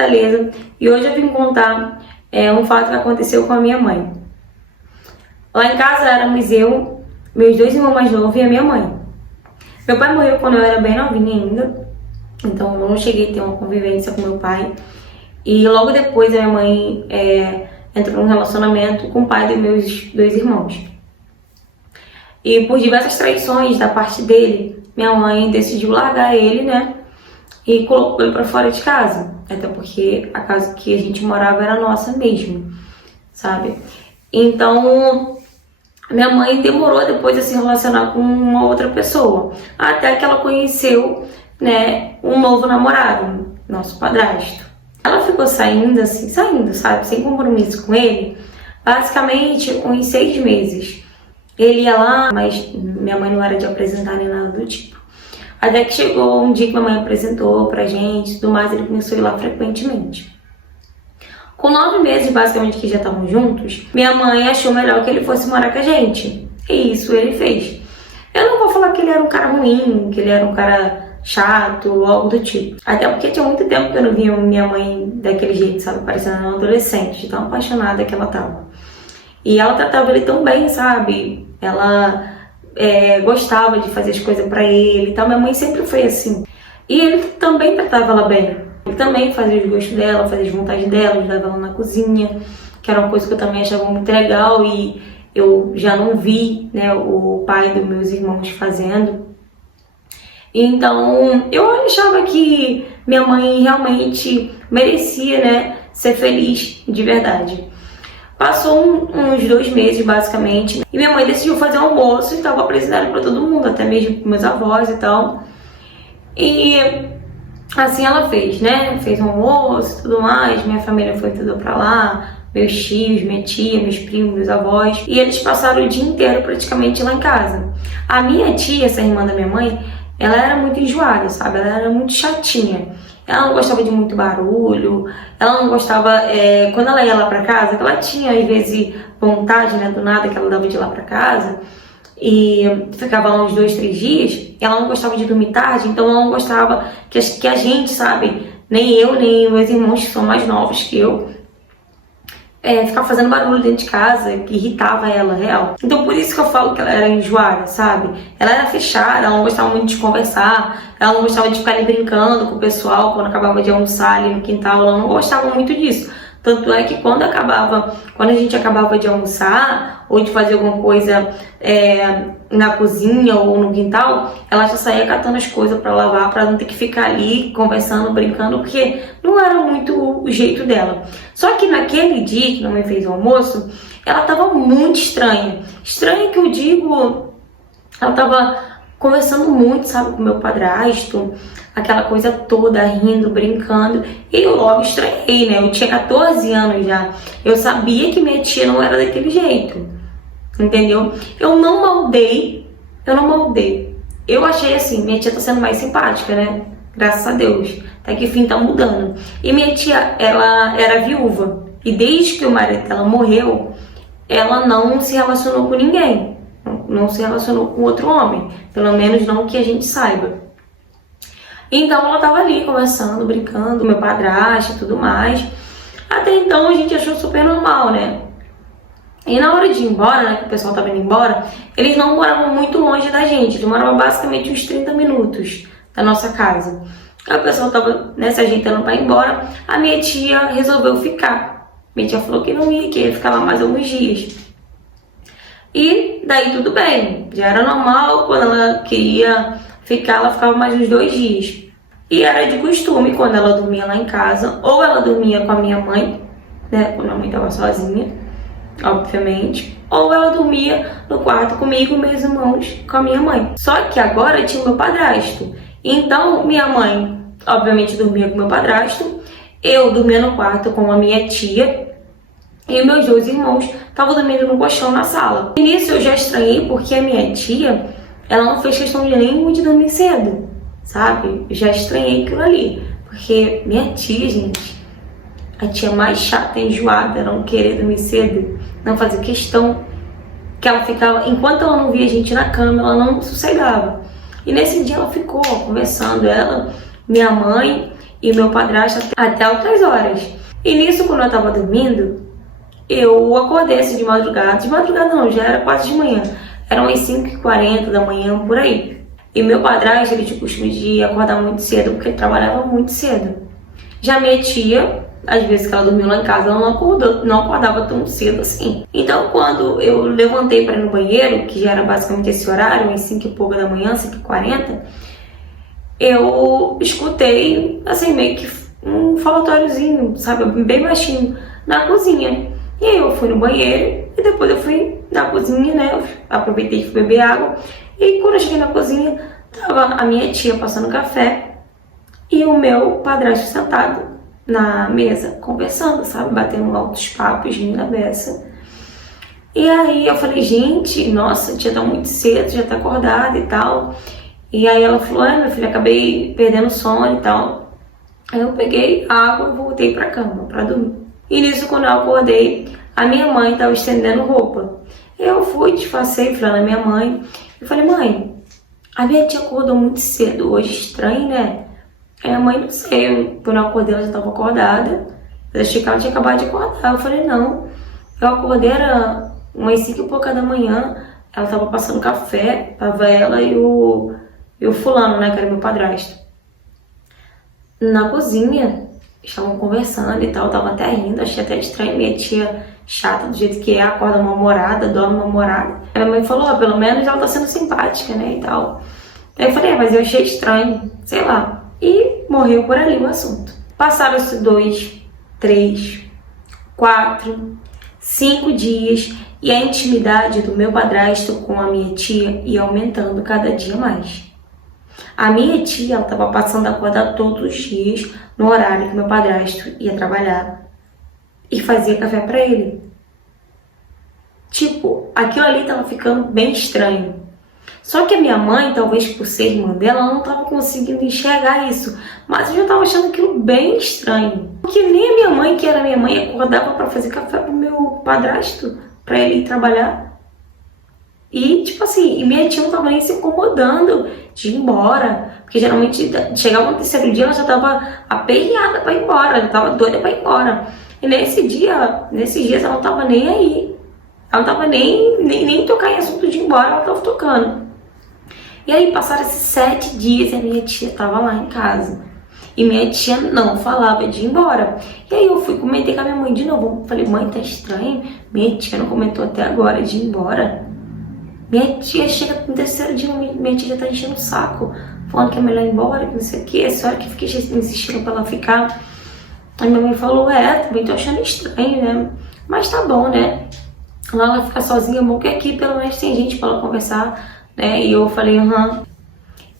Fortaleza e hoje eu vim contar um fato que aconteceu com a minha mãe. Lá em casa éramos eu, meus 2 irmãos mais novos e a minha mãe. Meu pai morreu quando eu era bem novinha ainda, então eu não cheguei a ter uma convivência com meu pai. E logo depois a minha mãe entrou num relacionamento com o pai dos meus 2 irmãos. E por diversas traições da parte dele, minha mãe decidiu largar ele, né? E colocou ele pra fora de casa. Até porque a casa que a gente morava era nossa mesmo, sabe? Então, minha mãe demorou depois de se relacionar com uma outra pessoa. Até que ela conheceu, né, um novo namorado, nosso padrasto. Ela ficou saindo, sabe? Sem compromisso com ele, basicamente uns 6 meses. Ele ia lá, mas minha mãe não era de apresentar nem nada do tipo. Até que chegou um dia que minha mãe apresentou pra gente e tudo mais, ele começou a ir lá frequentemente. Com 9 meses, basicamente, que já estavam juntos, minha mãe achou melhor que ele fosse morar com a gente. E isso ele fez. Eu não vou falar que ele era um cara ruim, que ele era um cara chato ou algo do tipo. Até porque tinha muito tempo que eu não via minha mãe daquele jeito, sabe? Parecendo uma adolescente, de tão apaixonada que ela tava. E ela tratava ele tão bem, sabe? Ela gostava de fazer as coisas pra ele e tal. Minha mãe sempre foi assim. E ele também tratava ela bem. Ele também fazia os gostos dela, fazia as vontades dela, ajudava ela na cozinha, que era uma coisa que eu também achava muito legal e eu já não vi, né, o pai dos meus irmãos fazendo. Então, eu achava que minha mãe realmente merecia, né, ser feliz de verdade. Passou uns 2 meses, basicamente, e minha mãe decidiu fazer um almoço e estava apresentando para todo mundo, até mesmo para meus avós e tal. E assim ela fez, né? Fez um almoço e tudo mais, minha família foi tudo pra lá, meus tios, minha tia, meus primos, meus avós. E eles passaram o dia inteiro praticamente lá em casa. A minha tia, essa irmã da minha mãe, ela era muito enjoada, sabe? Ela era muito chatinha. Ela não gostava de muito barulho, ela não gostava, quando ela ia lá pra casa, que ela tinha às vezes vontade, né, do nada que ela dava de ir lá pra casa, e ficava lá uns 2, 3 dias, ela não gostava de dormir tarde, então ela não gostava que a gente, sabe, nem eu, nem meus irmãos que são mais novos que eu, ficava fazendo barulho dentro de casa, que irritava ela, real. Então por isso que eu falo que ela era enjoada, sabe? Ela era fechada, ela não gostava muito de conversar, ela não gostava de ficar ali brincando com o pessoal quando acabava de almoçar ali no quintal, ela não gostava muito disso. Tanto é que quando a gente acabava de almoçar ou de fazer alguma coisa na cozinha ou no quintal, ela já saía catando as coisas para lavar, para não ter que ficar ali conversando, brincando, porque não era muito o jeito dela. Só que naquele dia que minha mãe fez o almoço, ela tava muito estranha. Estranha que eu digo, ela tava conversando muito, sabe, com meu padrasto, aquela coisa toda, rindo, brincando, e eu logo estranhei, né? Eu tinha 14 anos já, eu sabia que minha tia não era daquele jeito, entendeu? Eu não maldei, eu achei assim, minha tia tá sendo mais simpática, né? Graças a Deus, até que enfim tá mudando. E minha tia, ela era viúva, e desde que o marido dela morreu, ela não se relacionou com ninguém. Não se relacionou com outro homem, pelo menos não que a gente saiba. Então ela tava ali conversando, brincando com meu padrasto e tudo mais. Até então a gente achou super normal, né? E na hora de ir embora, né, que o pessoal tava indo embora, eles não moravam muito longe da gente, eles moravam basicamente uns 30 minutos da nossa casa. Aí o pessoal tava, né, se ajeitando pra ir embora, a minha tia resolveu ficar. Minha tia falou que não ia, que ia ficar lá mais alguns dias. E daí tudo bem, já era normal, quando ela queria ficar, ela ficava mais uns 2 dias. E era de costume, quando ela dormia lá em casa, ou ela dormia com a minha mãe, né, quando a mãe estava sozinha, obviamente, ou ela dormia no quarto comigo, meus irmãos, com a minha mãe. Só que agora tinha o meu padrasto, então minha mãe, obviamente, dormia com o meu padrasto, eu dormia no quarto com a minha tia, e meus 2 irmãos estavam dormindo no colchão na sala. No início eu já estranhei porque a minha tia, ela não fez questão de nenhum de dormir cedo, sabe? Eu já estranhei aquilo ali. Porque minha tia, gente, a tia mais chata e enjoada, não querer dormir cedo, não fazer questão que ela ficava, enquanto ela não via a gente na cama, ela não sossegava. E nesse dia ela ficou conversando, ela, minha mãe e meu padrasto até altas horas. E nisso, quando eu tava dormindo, eu acordei assim de madrugada não, já era quase de manhã, eram umas 5h40 da manhã, por aí. E meu padrasto, ele tinha o costume de acordar muito cedo, porque ele trabalhava muito cedo. Já minha tia, às vezes que ela dormiu lá em casa, ela não acordava tão cedo assim. Então, quando eu levantei para ir no banheiro, que já era basicamente esse horário, umas 5 e pouca da manhã, 5h40, eu escutei, assim, meio que um falatóriozinho, sabe, bem baixinho, na cozinha. E aí eu fui no banheiro e depois eu fui na cozinha, né, eu aproveitei de beber água. E quando eu cheguei na cozinha, tava a minha tia passando café e o meu padrasto sentado na mesa, conversando, sabe, batendo altos papos, rindo da beça. E aí eu falei, gente, nossa, a tia tá muito cedo, já tá acordada e tal. E aí ela falou, minha filha, acabei perdendo sono e tal. Aí eu peguei água e voltei pra cama, pra dormir. E nisso, quando eu acordei, a minha mãe tava estendendo roupa. Eu fui, disfarcei, fui lá na minha mãe. Eu falei, mãe, a minha tia acordou muito cedo hoje, estranho, né? Aí a mãe, não sei, quando eu acordei ela já estava acordada. Eu achei que ela tinha acabado de acordar. Eu falei, não, eu acordei, era umas 5 e pouca da manhã. Ela estava passando café, tava ela e o fulano, né, que era meu padrasto. Na cozinha, estavam conversando e tal, eu tava até rindo, achei até estranho, minha tia chata do jeito que é, acorda mal-humorada, dorme mal-humorada. Aí minha mãe falou, pelo menos ela tá sendo simpática, né, e tal. Aí eu falei, mas eu achei estranho, sei lá. E morreu por ali o assunto. Passaram-se 2, 3, 4, 5 dias e a intimidade do meu padrasto com a minha tia ia aumentando cada dia mais. A minha tia, ela estava passando a acordar todos os dias no horário que meu padrasto ia trabalhar e fazia café para ele. Tipo, aquilo ali estava ficando bem estranho. Só que a minha mãe, talvez por ser irmã dela, ela não estava conseguindo enxergar isso. Mas eu já estava achando aquilo bem estranho. Porque nem a minha mãe, que era minha mãe, acordava para fazer café pro meu padrasto, para ele ir trabalhar. E, tipo assim, minha tia não estava nem se incomodando de ir embora. Porque geralmente chegava no terceiro dia, ela já estava aperreada para ir embora, ela estava doida para ir embora. E nesses dias ela não estava nem aí. Ela não estava nem tocar em assunto de ir embora, ela estava tocando. E aí passaram esses 7 dias e a minha tia estava lá em casa. E minha tia não falava de ir embora. E aí eu fui comentei com a minha mãe de novo. Falei, mãe, tá estranho? Minha tia não comentou até agora de ir embora. Minha tia chega no terceiro dia, minha tia já tá enchendo o saco. Falando que é melhor ir embora, que não sei o que. A senhora que fica insistindo pra ela ficar. Aí minha mãe falou, também tô achando estranho, né? Mas tá bom, né? Lá ela fica sozinha, bom que aqui pelo menos tem gente pra ela conversar, né? E eu falei,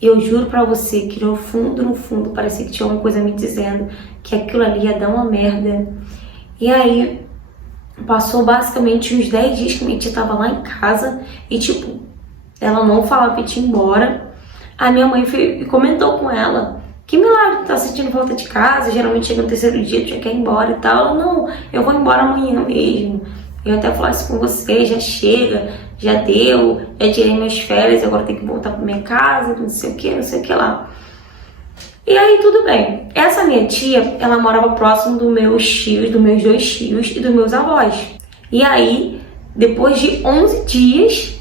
eu juro pra você que no fundo, parecia que tinha alguma coisa me dizendo que aquilo ali ia dar uma merda. E aí, passou basicamente uns 10 dias que minha tia tava lá em casa e, tipo, ela não falava que tinha embora. A minha mãe comentou com ela, que milagre, tá sentindo falta de casa, geralmente chega no terceiro dia, tu já quer ir embora e tal. Ela, não, eu vou embora amanhã mesmo. Eu até falar isso com você, já chega, já deu, já tirei minhas férias, agora tem que voltar pra minha casa, não sei o que lá. E aí tudo bem. Essa minha tia, ela morava próximo dos meus tios, dos meus 2 tios e dos meus avós. E aí, depois de 11 dias,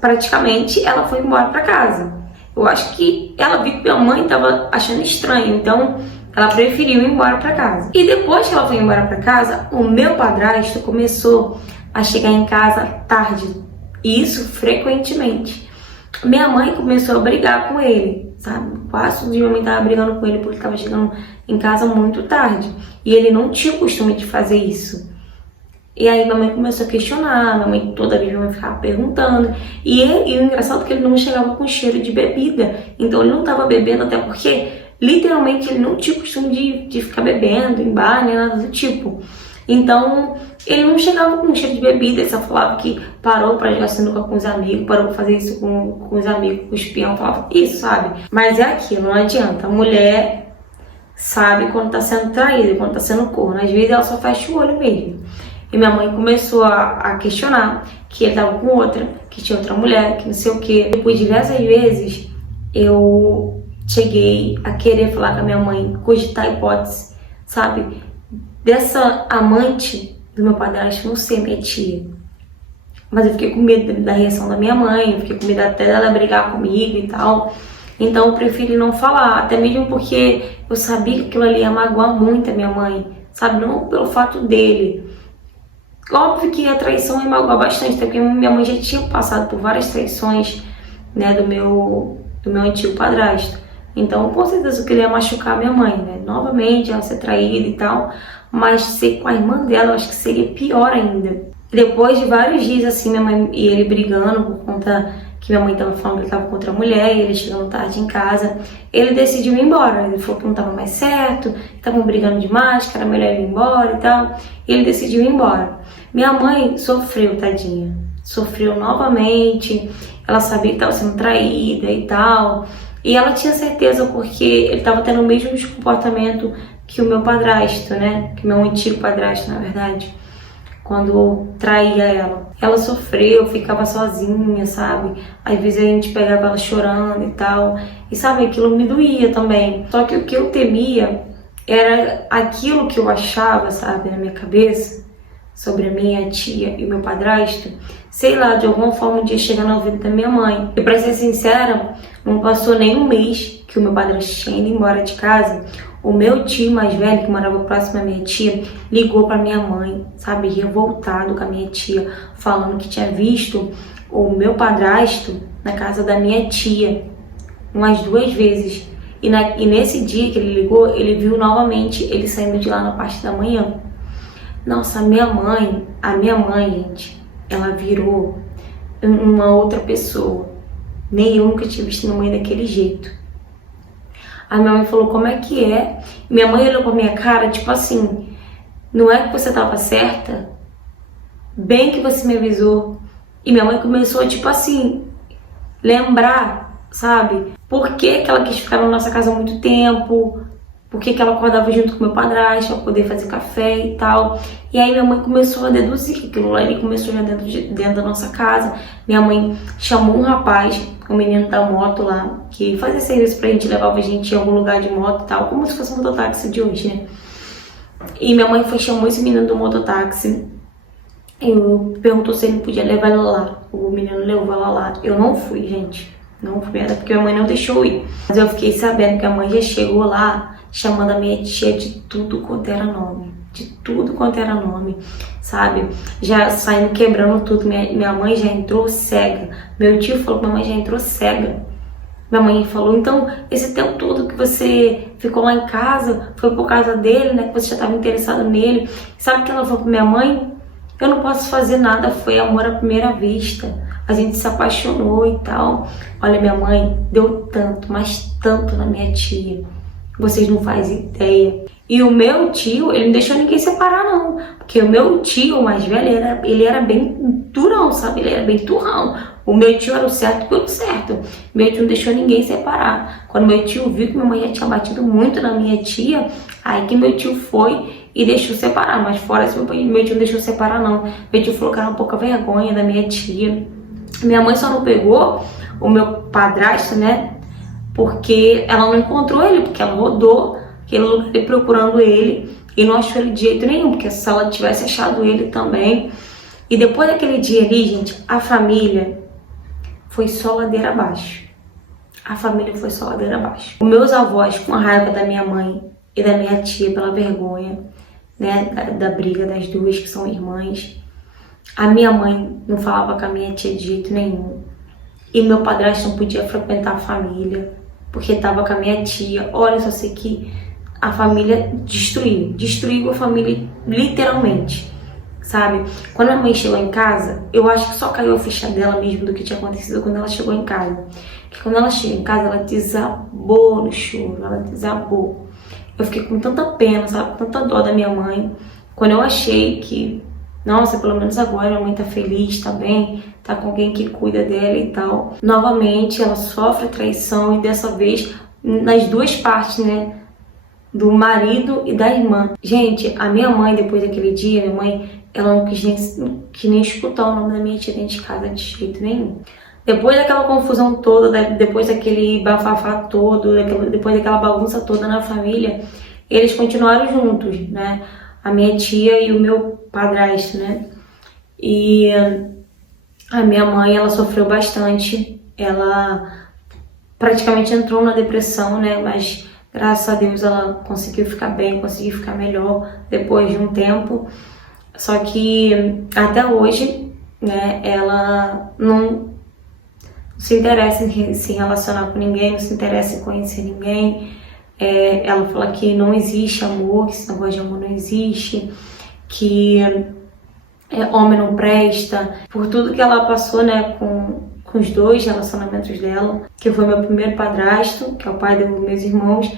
praticamente, ela foi embora pra casa. Eu acho que ela viu que minha mãe tava achando estranho, então ela preferiu ir embora pra casa. E depois que ela foi embora pra casa, o meu padrasto começou a chegar em casa tarde. E isso frequentemente. Minha mãe começou a brigar com ele, sabe? Quase todo dia minha mãe tava brigando com ele porque tava chegando em casa muito tarde. E ele não tinha o costume de fazer isso. E aí minha mãe começou a questionar, minha mãe toda vez minha mãe ficava perguntando. E o engraçado é que ele não chegava com cheiro de bebida. Então ele não tava bebendo, até porque literalmente ele não tinha o costume de ficar bebendo em bar, nem nada do tipo. Então ele não chegava com cheiro de bebida, ele só falava que parou pra jogar sinuca com os amigos, parou pra fazer isso com os amigos, com os peão, falava isso, sabe? Mas é aquilo, não adianta, a mulher sabe quando tá sendo traída, quando tá sendo corno, às vezes ela só fecha o olho mesmo. E minha mãe começou a questionar que ele tava com outra, que tinha outra mulher, que não sei o que. Depois de diversas vezes, eu cheguei a querer falar com a minha mãe, cogitar a hipótese, sabe? Dessa amante do meu padrasto não ser minha tia. Mas eu fiquei com medo da reação da minha mãe, eu fiquei com medo até dela brigar comigo e tal. Então eu preferi não falar, até mesmo porque eu sabia que aquilo ali ia magoar muito a minha mãe, sabe? Não pelo fato dele. Óbvio que a traição ia magoar bastante, porque minha mãe já tinha passado por várias traições, né, do meu antigo padrasto. Então, com certeza eu queria machucar minha mãe, né? Novamente, ela ser traída e tal, mas ser com a irmã dela, eu acho que seria pior ainda. Depois de vários dias, assim, minha mãe e ele brigando por conta que minha mãe tava falando que ele tava com outra mulher, e ele chegando tarde em casa, ele decidiu ir embora. Ele falou que não tava mais certo, que estavam brigando demais, que era melhor ir embora e tal. E ele decidiu ir embora. Minha mãe sofreu, tadinha. Sofreu novamente, ela sabia que estava sendo traída e tal. E ela tinha certeza porque ele estava tendo o mesmo comportamento que o meu padrasto, né? Que o meu antigo padrasto, na verdade, quando traía ela. Ela sofreu, ficava sozinha, sabe? Às vezes a gente pegava ela chorando e tal. E sabe, aquilo me doía também. Só que o que eu temia era aquilo que eu achava, sabe, na minha cabeça, sobre a minha tia e o meu padrasto, sei lá, de alguma forma um dia chegar na vida da minha mãe. E pra ser sincera, não passou nem um mês que o meu padrasto tinha ido embora de casa, o meu tio mais velho, que morava próximo à minha tia, ligou pra minha mãe, sabe, revoltado com a minha tia, falando que tinha visto o meu padrasto na casa da minha tia umas 2 vezes. E nesse dia que ele ligou, ele viu novamente ele saindo de lá na parte da manhã. Nossa, a minha mãe, gente, ela virou uma outra pessoa. Nem eu nunca tinha visto minha mãe daquele jeito. A minha mãe falou, como é que é? Minha mãe olhou pra minha cara, tipo assim, não é que você tava certa? Bem que você me avisou. E minha mãe começou, tipo assim, lembrar, sabe? Por que que ela quis ficar na nossa casa há muito tempo? Por que que ela acordava junto com meu padrasto para poder fazer café e tal. E aí minha mãe começou a deduzir que aquilo lá ele começou já dentro da nossa casa. Minha mãe chamou um rapaz, o menino da moto lá, que fazia serviço pra gente, levava a gente em algum lugar de moto e tal, como se fosse um mototáxi de hoje, né? E minha mãe chamou esse menino do mototáxi e perguntou se ele podia levar ela lá. O menino levou ela lá. Eu não fui, gente. Não fui, era porque minha mãe não deixou ir. Mas eu fiquei sabendo que a mãe já chegou lá chamando a minha tia de tudo quanto era nome. De tudo quanto era nome, sabe? Já saindo quebrando tudo. Minha mãe já entrou cega. Meu tio falou que minha mãe já entrou cega. Minha mãe falou, então, esse tempo todo que você ficou lá em casa, foi por causa dele, né? Que você já estava interessado nele. Sabe o que ela falou pra minha mãe? Eu não posso fazer nada, foi amor à primeira vista. A gente se apaixonou e tal. Olha, minha mãe deu tanto, mas tanto na minha tia. Vocês não fazem ideia. E o meu tio, ele não deixou ninguém separar, não. Porque o meu tio, o mais velho, ele era bem durão, sabe? Ele era bem turrão. O meu tio era o certo pelo certo. Meu tio não deixou ninguém separar. Quando meu tio viu que minha mãe já tinha batido muito na minha tia, aí que meu tio foi e deixou separar. Mas fora isso, meu tio não deixou separar, não. Meu tio falou que era uma pouca vergonha da minha tia. Minha mãe só não pegou o meu padrasto, né? Porque ela não encontrou ele, porque ela rodou aquele lugar procurando ele e não achou ele de jeito nenhum, porque se ela tivesse achado ele também. E depois daquele dia ali, gente, a família foi só ladeira abaixo. A família foi só ladeira abaixo. Os meus avós, com a raiva da minha mãe e da minha tia pela vergonha, né, da briga das duas, que são irmãs. A minha mãe não falava com a minha tia de jeito nenhum. E meu padrasto não podia frequentar a família, porque estava com a minha tia. Olha, só sei que a família destruiu a família literalmente, sabe? Quando a mãe chegou em casa, eu acho que só caiu a ficha dela mesmo do que tinha acontecido quando ela chegou em casa. Porque quando ela chegou em casa, ela desabou no choro, ela desabou. Eu fiquei com tanta pena, sabe? Tanta dó da minha mãe. Quando eu achei que, nossa, pelo menos agora minha mãe tá feliz, tá bem, tá com alguém que cuida dela e tal. Novamente, ela sofre traição e dessa vez nas duas partes, né? Do marido e da irmã. Gente, a minha mãe, depois daquele dia, minha mãe, ela não quis nem escutar o nome da minha tia dentro de casa de jeito nenhum. Depois daquela confusão toda, depois daquele bafafá todo, depois daquela bagunça toda na família, eles continuaram juntos, né? A minha tia e o meu padrasto, né? E a minha mãe, ela sofreu bastante, ela praticamente entrou na depressão, né? Mas graças a Deus ela conseguiu ficar bem, conseguiu ficar melhor depois de um tempo. Só que até hoje, né, ela não se interessa em se relacionar com ninguém, não se interessa em conhecer ninguém. Ela fala que não existe amor, que esse negócio de amor não existe, que homem não presta. Por tudo que ela passou, né, com os 2 relacionamentos dela, que foi meu primeiro padrasto, que é o pai dos meus irmãos,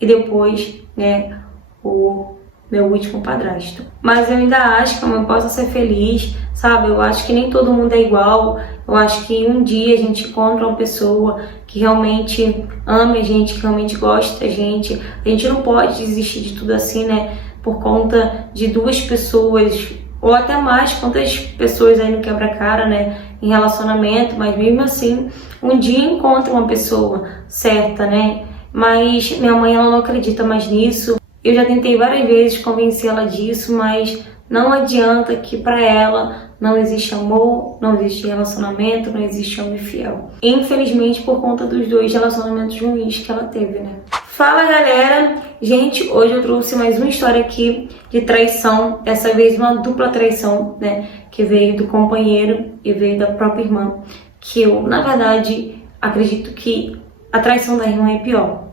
e depois, né, o meu último padrasto. Mas eu ainda acho que a mãe possa ser feliz, sabe? Eu acho que nem todo mundo é igual. Eu acho que um dia a gente encontra uma pessoa que realmente ama a gente, que realmente gosta da gente. A gente não pode desistir de tudo assim, né? Por conta de 2 pessoas, ou até mais, quantas pessoas aí no quebra-cara, né? Em relacionamento, mas mesmo assim, um dia encontra uma pessoa certa, né? Mas minha mãe, ela não acredita mais nisso. Eu já tentei várias vezes convencê-la disso, mas não adianta, que para ela não existe amor, não existe relacionamento, não existe homem fiel. Infelizmente, por conta dos 2 relacionamentos ruins que ela teve, né? Fala, galera! Gente, hoje eu trouxe mais uma história aqui de traição, dessa vez uma dupla traição, né? Que veio do companheiro e veio da própria irmã, que eu, na verdade, acredito que a traição da irmã é pior,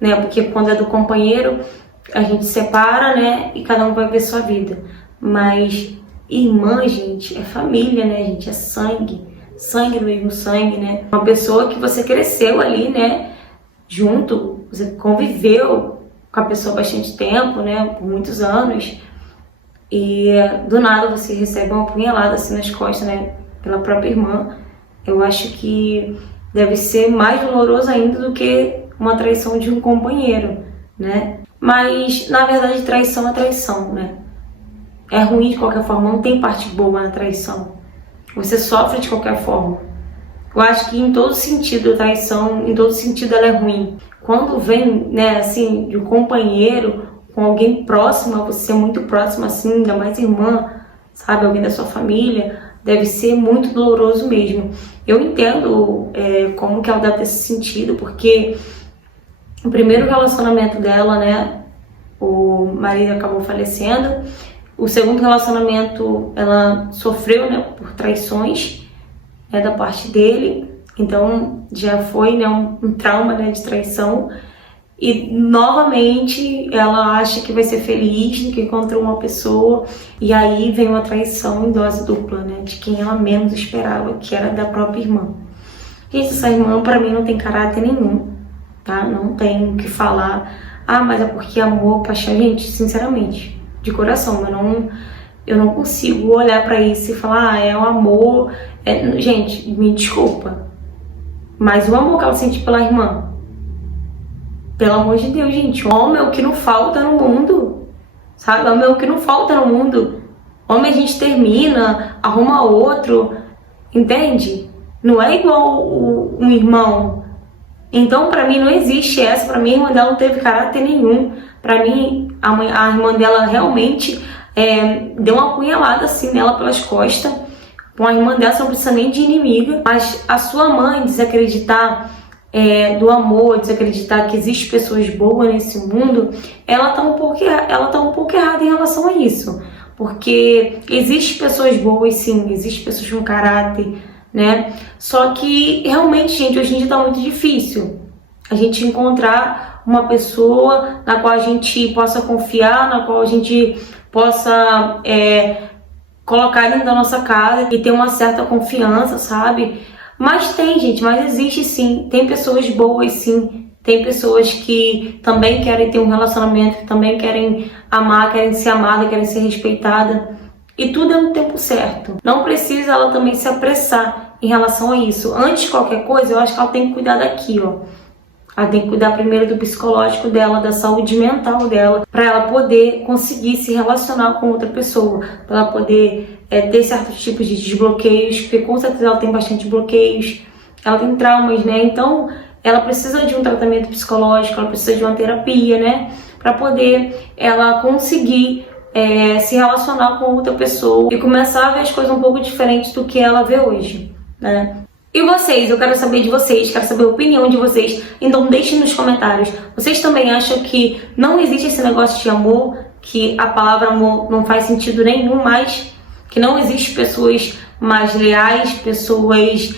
né? Porque quando é do companheiro, a gente separa, né? E cada um vai ver sua vida. Mas irmã, gente, é família, né, gente? É sangue. Sangue do mesmo sangue, né? Uma pessoa que você cresceu ali, né? Junto, você conviveu com a pessoa há bastante tempo, né? Por muitos anos. E do nada você recebe uma punhalada assim nas costas, né? Pela própria irmã. Eu acho que deve ser mais doloroso ainda do que uma traição de um companheiro, né? Mas, na verdade, traição é traição, né? É ruim de qualquer forma, não tem parte boa na traição. Você sofre de qualquer forma. Eu acho que em todo sentido a traição, em todo sentido ela é ruim. Quando vem, né, assim, de um companheiro, com alguém próximo a você, muito próximo assim, ainda mais irmã, sabe, alguém da sua família, deve ser muito doloroso mesmo. Eu entendo como que ela deve ter se sentido, porque o primeiro relacionamento dela, né, o marido acabou falecendo. O segundo relacionamento, ela sofreu, né, por traições, né, da parte dele. Então já foi, né, um trauma, né, de traição. E novamente ela acha que vai ser feliz, que encontrou uma pessoa, e aí vem uma traição em dose dupla, né, de quem ela menos esperava, que era da própria irmã. Gente, essa irmã pra mim não tem caráter nenhum, tá? Não tem o que falar. Ah, mas é porque amor, paixão. Gente, sinceramente, de coração, eu não consigo olhar pra isso e falar, ah, é o amor. Gente, me desculpa, mas o amor que ela sente pela irmã, pelo amor de Deus, gente, homem é o que não falta no mundo, sabe? Homem é o que não falta no mundo. Homem a gente termina, arruma outro, entende? Não é igual um irmão. Então, pra mim, não existe essa. Pra mim, a irmã dela não teve caráter nenhum. Pra mim, a irmã dela realmente deu uma punhalada assim nela pelas costas. Com a irmã dela, você não precisa nem de inimiga. Mas a sua mãe desacreditar do amor, desacreditar que existem pessoas boas nesse mundo, ela tá um pouco errada em relação a isso. Porque existem pessoas boas, sim, existem pessoas com caráter, né? Só que realmente, gente, hoje em dia tá muito difícil a gente encontrar uma pessoa na qual a gente possa confiar, na qual a gente possa colocar dentro da nossa casa e ter uma certa confiança, sabe? Mas tem, gente, mas existe sim, tem pessoas boas sim, tem pessoas que também querem ter um relacionamento, que também querem amar, querem ser amada, querem ser respeitada. E tudo é no tempo certo. Não precisa ela também se apressar em relação a isso. Antes de qualquer coisa, eu acho que ela tem que cuidar daqui, ó. Ela tem que cuidar primeiro do psicológico dela, da saúde mental dela, para ela poder conseguir se relacionar com outra pessoa, para ela poder ter certos tipos de desbloqueios, porque com certeza ela tem bastante bloqueios, ela tem traumas, né? Então ela precisa de um tratamento psicológico, ela precisa de uma terapia, né? Para poder ela conseguir se relacionar com outra pessoa e começar a ver as coisas um pouco diferentes do que ela vê hoje, né? E vocês, eu quero saber de vocês, quero saber a opinião de vocês, então deixem nos comentários. Vocês também acham que não existe esse negócio de amor, que a palavra amor não faz sentido nenhum mais, que não existe pessoas mais leais, pessoas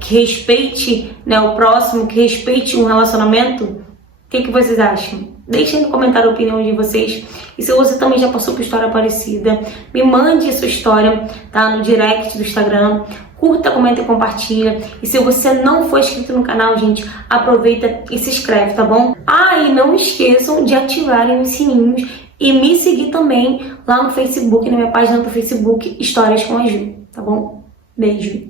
que respeite, né, o próximo, que respeite um relacionamento? O que vocês acham? Deixem no comentário a opinião de vocês. E se você também já passou por história parecida, me mande a sua história, tá? No direct do Instagram. Curta, comenta e compartilha. E se você não for inscrito no canal, gente, aproveita e se inscreve, tá bom? E não esqueçam de ativarem os sininhos e me seguir também lá no Facebook, na minha página do Facebook, Histórias com a Ju, tá bom? Beijo!